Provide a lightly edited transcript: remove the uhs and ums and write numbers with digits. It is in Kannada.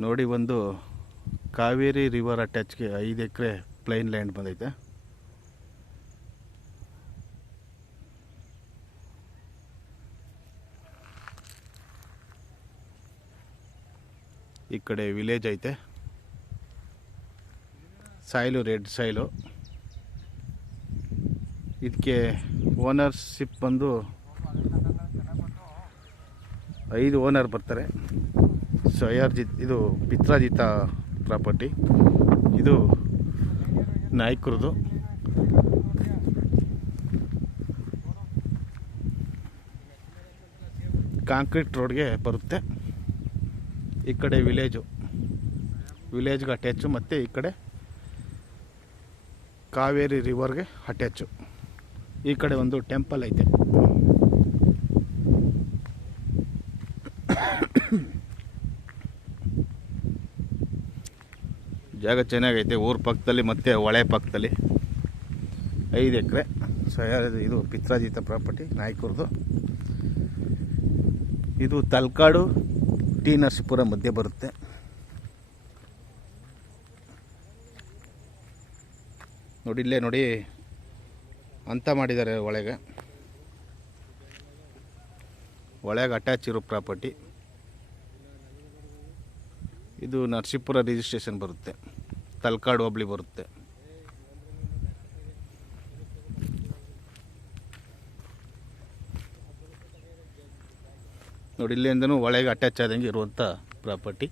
ನೋಡಿ, ಒಂದು ಕಾವೇರಿ ರಿವರ್ ಅಟ್ಯಾಚ್ಗೆ 5 ಎಕರೆ ಪ್ಲೈನ್ ಲ್ಯಾಂಡ್ ಬಂದೈತೆ. ಈ ಕಡೆ ವಿಲೇಜ್ ಐತೆ. Soil red soil. ಇದಕ್ಕೆ ಓನರ್ಶಿಪ್ ಬಂದು 5 ಓನರ್ ಬರ್ತಾರೆ. ಸಯಾರ್ಜಿತ್, ಇದು ಪಿತ್ರಾಜಿತ ಪ್ರಾಪರ್ಟಿ. ಇದು ನಾಯ್ಕರದು. ಕಾಂಕ್ರೀಟ್ ರೋಡ್ಗೆ ಬರುತ್ತೆ. ಈ ಕಡೆ ವಿಲೇಜ್ಗೆ ಅಟ್ಯಾಚು, ಮತ್ತು ಈ ಕಡೆ ಕಾವೇರಿ ರಿವರ್ಗೆ ಅಟ್ಯಾಚು. ಈ ಕಡೆ ಒಂದು ಟೆಂಪಲ್ ಐತೆ. ಜಾಗ ಚೆನ್ನಾಗೈತೆ. ಊರ ಪಕ್ಕದಲ್ಲಿ ಮತ್ತು ಹೊಳೆ ಪಕ್ಕದಲ್ಲಿ 5 ಎಕರೆ. ಇದು ಪಿತ್ರಾಜಿತ ಪ್ರಾಪರ್ಟಿ, ನಾಯ್ಕರದು. ಇದು ತಲಕಾಡು ಟಿ ನರಸೀಪುರ ಮಧ್ಯೆ ಬರುತ್ತೆ. ನೋಡಿ, ಇಲ್ಲೇ ನೋಡಿ ಅಂತ ಮಾಡಿದ್ದಾರೆ. ಒಳಗೆ ಅಟ್ಯಾಚ್ ಇರೋ ಪ್ರಾಪರ್ಟಿ. ಇದು ನರಸೀಪುರ ರಿಜಿಸ್ಟ್ರೇಷನ್ ಬರುತ್ತೆ, ತಲಕಾಡು ಹೋಬಳಿ ಬರುತ್ತೆ. ನೋಡಿ, ಇಲ್ಲಿಂದನೂ ಒಳಗೆ ಅಟ್ಯಾಚ್ ಆದಂಗೆ ಇರುವಂಥ ಪ್ರಾಪರ್ಟಿ.